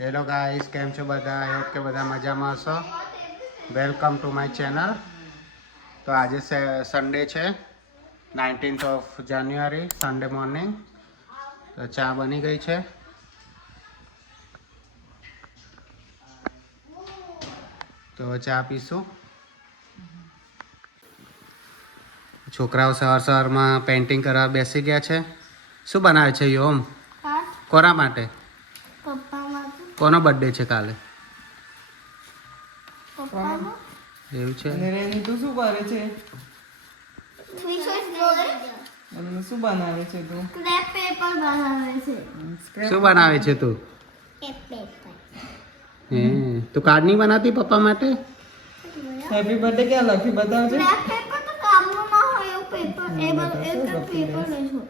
Hello guys, કેમ છો બધા? આઈ હોપ કે બધા મજામાં હશો. Welcome to my channel. તો આજે સન્ડે છે, 19th of January, Sunday morning. તો ચા બની ગઈ છે. તો ચા પીશું. છોકરાઓ સવારમાં પેઇન્ટિંગ કરવા બેસી ગયા છે. શું બનાવે છે યોમ? કોના માટે? કોનો બર્થડે છે કાલે? એવું છે. રેની તું શું કરે છે? શું બનાવે છે તું? સ્ક્રેપ પેપર બનાવે છે. શું બનાવે છે તું? તું કાર્ડ નહીં બનાવતી પપ્પા માટે? હેપી બર્થડે ક્યાં લખી બતાવજે. સ્ક્રેપ પેપર તો કામનું ના હોય એવું પેપર એ પેપર લેજો.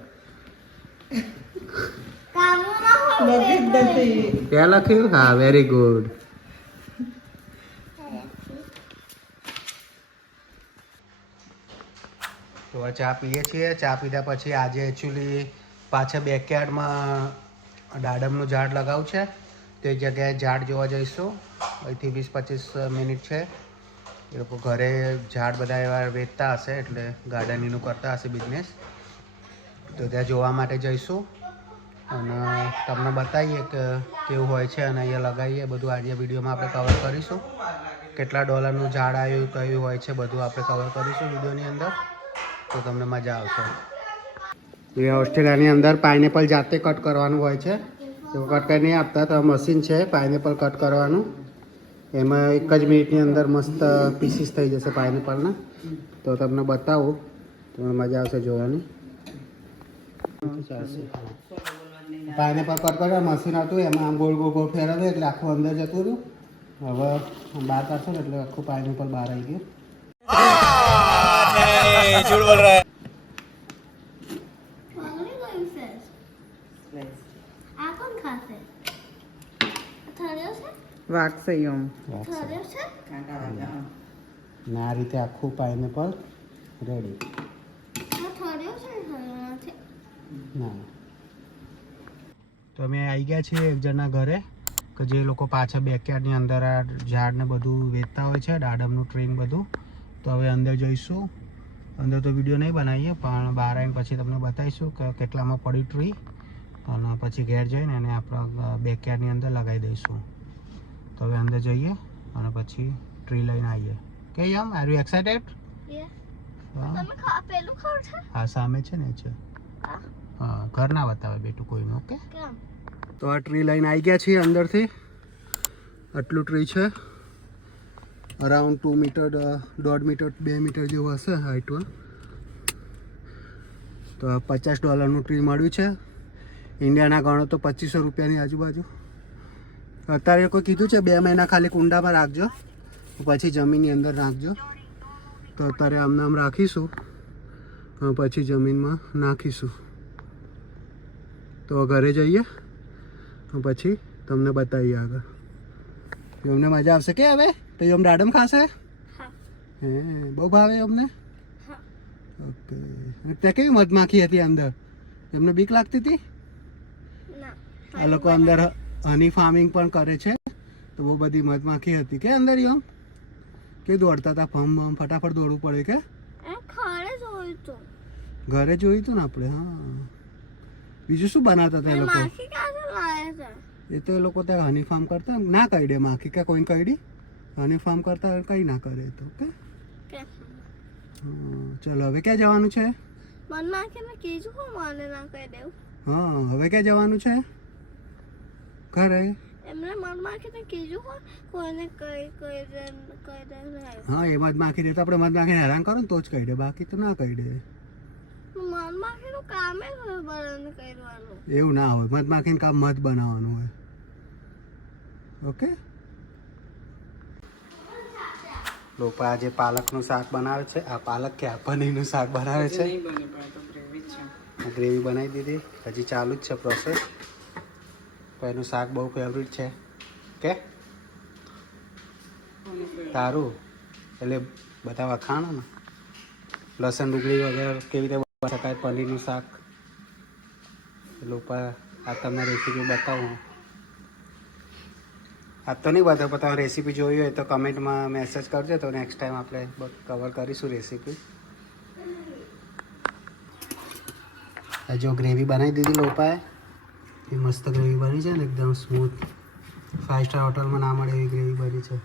કામનું ના હોય લખી જ નથી. ક્યાં લખ્યું? હા, વેરી ગુડ. તો ચા પીએ છીએ. ચા પીધા પછી આજે એકચ્યુઅલી પાછા બેકયાર્ડમાં દાડમનું ઝાડ લગાવું છે. તે જગ્યાએ ઝાડ જોવા જઈશું. અહીંથી 20-25 મિનિટ છે. એ લોકો ઘરે ઝાડ બધા એવા વેચતા હશે, એટલે ગાર્ડનિંગનું કરતા હશે બિઝનેસ. તો ત્યાં જોવા માટે જઈશું અને તમને બતાવીએ કે કેવું હોય છે અને અહીંયા લગાવીએ. બધું આજે વિડીયોમાં આપણે કવર કરીશું. કેટલા ડોલરનું ઝાડ આવ્યું, કયું હોય છે, બધું આપણે કવર કરીશું વિડીયોની અંદર. તો તમને મજા આવશે. એ ઓસ્ટ્રેલિયાની અંદર પાઇનેપલ જાતે કટ કરવાનું હોય છે. તો કટ કરી નહીં આપતા, તો આ મશીન છે પાઇનેપલ કટ કરવાનું. એમાં 1 જ મિનિટની અંદર મસ્ત પીસીસ થઈ જશે પાઇનેપલના. તો તમને બતાવું, તમને મજા આવશે જોવાની. પાઇનેપલ કટ કરવા મશીન હતું, એમાં આમ ગોળ ગોળ ગોળ ફેરવે એટલે આખું અંદર જતું રહ્યું. હવે બહાર કાઢશો ને એટલે આખું પાઇનેપલ બહાર આવી ગયું. झूठ बोल रहा है. આ કોણ ખાશે? થર્યો છે? વાગશે યમ. થર્યો છે? ને આ રીતે આખું પાઇનેપલ રેડી. આ થર્યો છે ને થર્યો નથી. ના, તો અમે આવી ગયા છીએ એક જણના ઘરે કે જે લોકો પાછા બેકયાર્ડની અંદર આ ઝાડને બધું વેચતા હોય છે, દાડમનું ટ્રીન બધું. તો હવે અંદર જઈશું. અંદર તો વિડીયો નહીં બનાવીએ, પણ બહાર આવીને પછી તમને બતાવીશું કે કેટલામાં પડી ટ્રી, અને પછી ઘેર જઈને એને આપણા બેકયાર્ડની અંદર લગાવી દઈશું. તો હવે અંદર જઈએ અને પછી ટ્રી લઈને આવીએ. કે યમ, આર યુ એક્સાઇટેડ? તમે પેલું ખાવ છે? હા, સામે છે ને છે. હા, ઘર ના બતાવે બેટું કોઈનું. ઓકે, કેમ? તો આ ટ્રી લઈને આવી ગયા છીએ અંદરથી. આટલું ટ્રી છે, અરાઉન્ડ 2 મીટર, 1.5 મીટર, 2 મીટર જેવું હશે હાઇટમાં. તો $50નું ટ્રી મળ્યું છે. ઇન્ડિયાના ગણો તો 2500 રૂપિયાની આજુબાજુ. અત્યારે કોઈ કીધું છે 2 મહિના ખાલી કુંડામાં રાખજો, પછી જમીનની અંદર રાખજો. તો અત્યારે આમને આમ રાખીશું, પછી જમીનમાં નાખીશું. તો ઘરે જઈએ પછી તમને બતાવીએ આગળ. અમને મજા આવશે કે હવે તો એમ દાડમ ખાશે? હે, બહુ ભાવે અમને. ઓકે. ત્યાં કેવી મધમાખી હતી અંદર? એમને બીક લાગતી હતી? આ લોકો અંદર હની ફાર્મિંગ પણ કરે છે, તો બહુ બધી મધમાખી હતી કે અંદર એમ કે દોડતા હતા, ફમ ફમ ફટાફટ દોડવું પડે કે? ઘરે જોયું હતું ને આપણે. હા, બીજું શું બનાવતા હતા એ લોકો? એ તો એ લોકો ત્યાં હની ફાર્મ કરતા. ના કઈડે માખી કે કોઈ કઈડી હની ફાર્મ કરતા કઈ ના કરે તો. ઓકે, ચલો હવે ક્યાં જવાનું છે? હા, હવે ક્યાં જવાનું છે? ઘરે. હા, એ મધમાખી દે તો આપણે મધમાખીને હેરાન કરો ને તો જ કહી દે, બાકી તો ના કહી દે. એવું ના હોય, મધમાખીનું કામ મધ બનાવવાનું હોય. ઓકે, લોકો આજે પાલકનું શાક બનાવે છે. આ પાલક કે પનીરનું શાક બનાવે છે. ગ્રેવી બનાવી દીધી, હજી ચાલુ જ છે પ્રોસેસ. તો એનું શાક બહુ ફેવરિટ છે કે તારું? એટલે બધા વખાણો ને. લસણ ડુંગળી વગર કેવી રીતે બનાવી શકાય પનીરનું શાક. લોકો આ તમને રેસીપી બતાવું. આજ તો નહીં બતાવ, પણ તમે રેસીપી જોઈ હોય તો કમેન્ટમાં મેસેજ કરજો, તો નેક્સ્ટ ટાઈમ આપણે કવર કરીશું રેસીપી. જો ગ્રેવી બનાવી દીધી લોપાએ, એ મસ્ત ગ્રેવી બની છે ને એકદમ સ્મૂથ. 5 સ્ટાર હોટલમાં ના મળે એવી ગ્રેવી બની છે.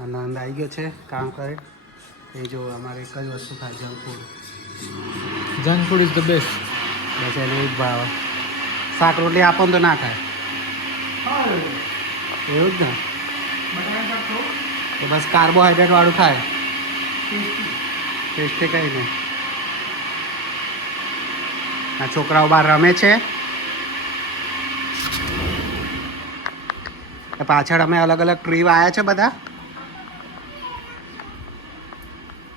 આનંદ આવી ગયો છે કામ કરે. એ જો અમારે એક જ વસ્તુ ખાય, junk food. Junk food is the best. બસ એને જ ભાવે. શાક રોટલી આપો ને તો ના ખાય, એવું જ ને. તો બસ કાર્બોહાઈડ્રેટ વાળું ખાય, ટેસ્ટી કંઈ નહીં. આ છોકરાઓ બહાર રમે છે. પાછળ અમે અલગ અલગ ટ્રી વાયા છે બધા.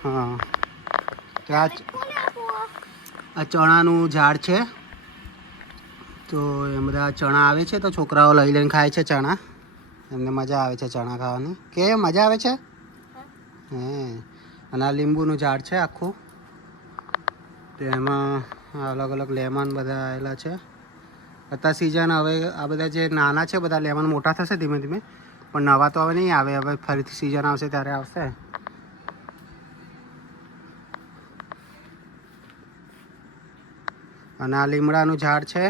હા, તો આ ચણાનું ઝાડ છે, તો એ બધા ચણા આવે છે, તો છોકરાઓ લઈ લઈને ખાય છે ચણા. એમને મજા આવે છે ચણા ખાવાની. કે મજા આવે છે. અને આ લીંબુનું ઝાડ છે આખું, તો એમાં અલગ અલગ લેમન બધા આવેલા છે. અત્યારે સિઝન હવે આ બધા જે નાના છે બધા લેમન મોટા થશે ધીમે ધીમે, પણ નવા તો હવે નહીં આવે. હવે ફરીથી સિઝન આવશે ત્યારે આવશે. અને આ લીમડાનું ઝાડ છે,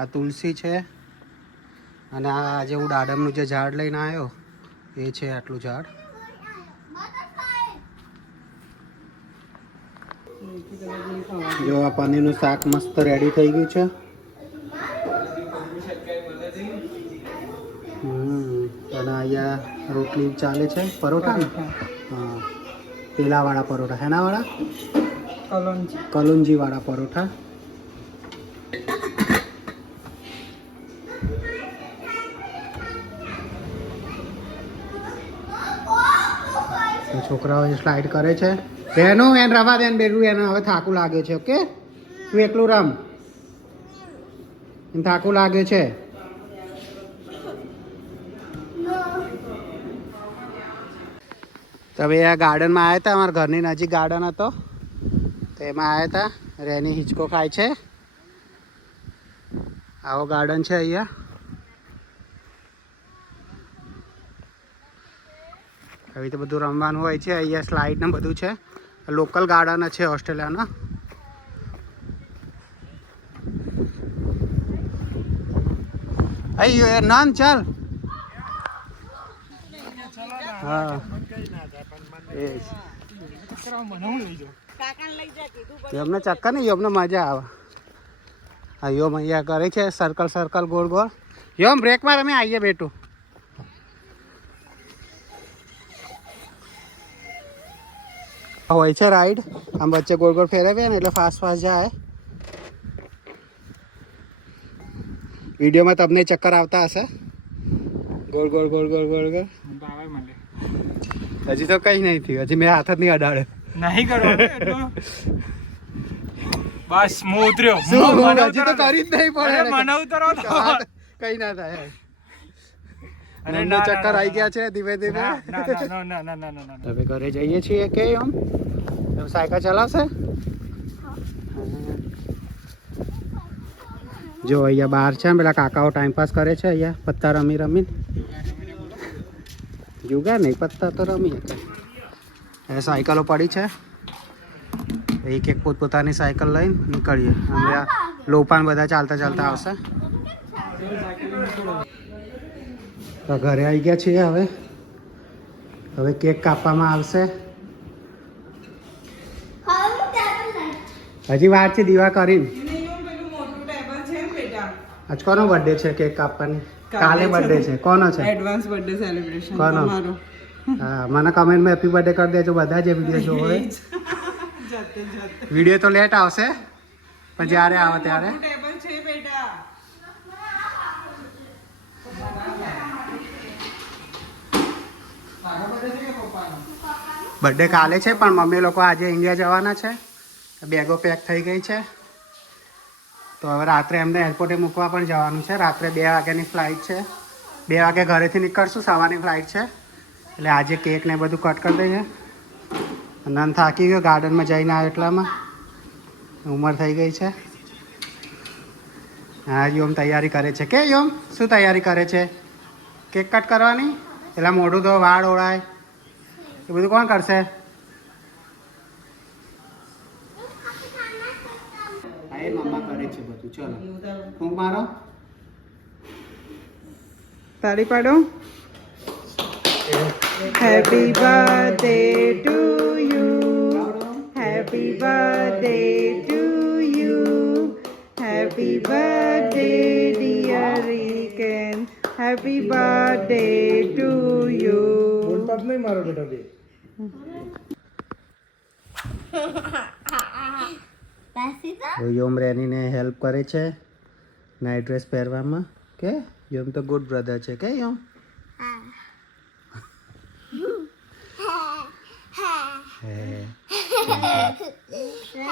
આ તુલસી છે, અને આ જે હું દાડમનું જે ઝાડ લઈને આવ્યો એ છે આટલું ઝાડ. જો આ પનીરનું શાક મસ્ત રેડી થઈ ગયું છે. અને અહીંયા રોટલી ચાલે છે, પરોઠા ને. હા, પેલાવાળા પરોઠા, હેનાવાળા કલોંજી વાળા પરોઠા. છોકરાઓ સ્લાઇડ કરે છે. એનું એને રવા દે, બેઠું એને હવે થાકું લાગે છે. ઓકે, તું એકલું રમ, એને થાકું લાગે છે. તો હવે આ ગાર્ડનમાં આવ્યા હતા, અમારા ઘરની નજીક ગાર્ડન હતો, તો એમાં આવ્યા હતા. રેની હિંચકો ખાય છે. આવો ગાર્ડન છે અહીંયા. આવી તો બધું રમવાનું હોય છે અહીંયા. સ્લાઇડ ને બધું છે. લોકલ ગાર્ડન છે ઓસ્ટ્રેલિયાનો. અહીં નાન ચાલ. હા, એમને ચક્કર નહીં, યોમને મજા આવે. હા, યોમ અહીંયા કરે છે સર્કલ સર્કલ ગોળ ગોળ. યોમ બ્રેકમાં અમે આવીએ બેઠું. હોય છે રાઈડ, આમ વચ્ચે ગોળ ગોળ ફેરવીએ ને એટલે ફાસ્ટ ફાસ્ટ જાય. વિડીયોમાં તમને ચક્કર આવતા હશે, ગોળ ગોળ ગોળ ગોળ ગોળ ગોળ. હજી તો કઈ નહીં થયું, હજી મેં હાથ જ નહીં અડાડે. નહીં કરો બસ હું ઉતર્યો. હજી તો કરી જ નહીં પડે. મને ઉતરો કઈ ના થાય. એમને ચક્કર આવી ગયા છે ધીમે ધીમે. હવે ઘરે જઈએ છીએ કે આમ સાયકલ ચલાવશે. જો અહીંયા બહાર છે પેલા કાકાઓ ટાઈમપાસ કરે છે અહીંયા, પત્તા રમી રમી. જુગા નહીં, પત્તા તો રમી. એ સાયકલો પડી છે, એક એક પોતપોતાની સાયકલ લઈને નીકળીએ. અમે લોપાન બધા ચાલતા ચાલતા આવશે. તો ઘરે આવી ગયા છીએ. હવે કેક કાપવામાં આવશે. હજી વાર છે દીવા કરીને. આજ કોનો બર્થડે છે? કેક કાપવાની કાલે બર્થડે છે. કોનો છે? એડવાન્સ બર્થડે સેલિબ્રેશન કોનો? તમારો. હા, મને કમેન્ટમાં હેપી બર્થડે કરી દેજો બધા જે વિડીયો જોવે. વિડીયો તો લેટ આવશે, પણ જ્યારે આવે ત્યારે. ટેબલ છે બેટા. બર્થડે કાલે છે, પણ મમ્મી લોકો આજે ઇન્ડિયા જવાના છે. બેગો પેક થઈ ગઈ છે, તો હવે રાત્રે એમને એરપોર્ટે મૂકવા પણ જવાનું છે. રાત્રે 2 વાગ્યાની ફ્લાઇટ છે. 2 વાગે ઘરેથી નીકળશું, સવારની ફ્લાઇટ છે. એટલે આજે કેક ને બધું કટ કરી દઈએ. નન થાકી ગયો ગાર્ડનમાં જઈને આવ્યો એટલામાં. ઉંમર થઈ ગઈ છે. હા યોમ તૈયારી કરે છે કે યોમ શું તૈયારી કરે છે? કેક કટ કરવાની? પેલા મોઢું તો વાળ ઓળાય એ બધું કોણ કરશે? હા એ મમ્મા કરે છે બધું. ચલો ફૂંક મારો. તાળી પાડો. Happy birthday to you. Happy birthday to you. Happy birthday dear Riken. Happy birthday to you. નહીં મારો બેટા બે. યોમ રેનીને હેલ્પ કરે છે નાઇટ ડ્રેસ પહેરવામાં કે યોમ તો ગુડ બ્રધર છે કે યોમ?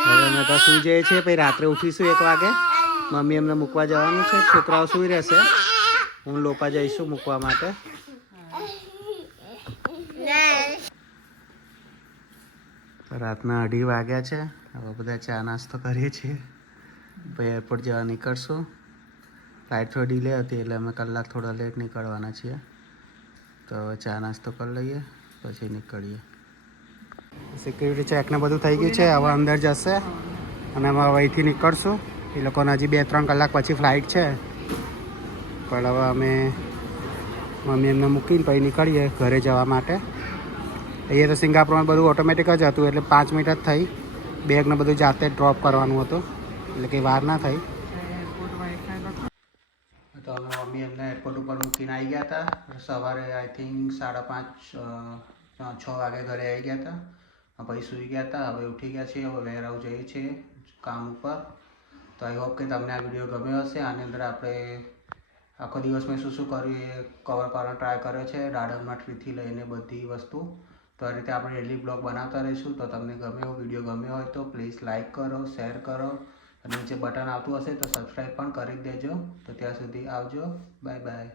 હવે અમે તો સુઈ જઈએ છીએ પછી રાત્રે ઉઠીશું 1 વાગે. મમ્મી એમને મૂકવા જવાનું છે. છોકરાઓ સુઈ રહેશે. હું લોપા જઈશું મૂકવા માટે. રાતના 2:30 વાગ્યા છે. હવે બધા ચા નાસ્તો કરીએ છીએ. પછી એરપોર્ટ જવા નીકળશું. ફ્લાઇટ થોડી ડીલે હતી એટલે અમે કલાક થોડા લેટ નીકળવાના છીએ. તો હવે ચા નાસ્તો કરી લઈએ પછી નીકળીએ. સિક્યુરિટી ચેકને બધું થઈ ગયું છે. હવે અંદર જશે અને અમે અહીંથી નીકળશું. એ લોકોને હજી 2-3 કલાક પછી ફ્લાઇટ છે. પણ હવે અમે મમ્મી એમને મૂકીને પછી નીકળીએ ઘરે જવા માટે. અહીંયા તો સિંગાપુરમાં બધું ઓટોમેટિક જ હતું એટલે 5 મિનિટ જ થઈ. બેગને બધું જાતે જ ડ્રોપ કરવાનું હતું એટલે કંઈ વાર ના થઈ. તો અમે મમ્મી એમને એરપોર્ટ ઉપર મૂકીને આવી ગયા હતા. સવારે આઈ થિંક 5:30-6 વાગે ઘરે આવી ગયા હતા. પછી સૂઈ ગયા હતા. હવે ઉઠી ગયા છીએ. હવે વેરાઉ જઈએ છીએ કામ ઉપર. તો આઈ હોપ કે તમને આ વિડીયો ગમ્યો હશે. આની અંદર આપણે આખો દિવસ મેં શું શું કર્યું એ કવર કરવાનો ટ્રાય કર્યો છે. દાડમના ટ્રીથી લઈને બધી વસ્તુ. તો આ રીતે આપણે ડેલી બ્લોગ બનાવતા રહીશું. તો તમને ગમે એવો વિડીયો ગમ્યો હોય તો પ્લીઝ લાઇક કરો, શેર કરો અને નીચે બટન આવતું હશે તો સબસ્ક્રાઈબ પણ કરી દેજો. તો ત્યાં સુધી આવજો. Bye bye.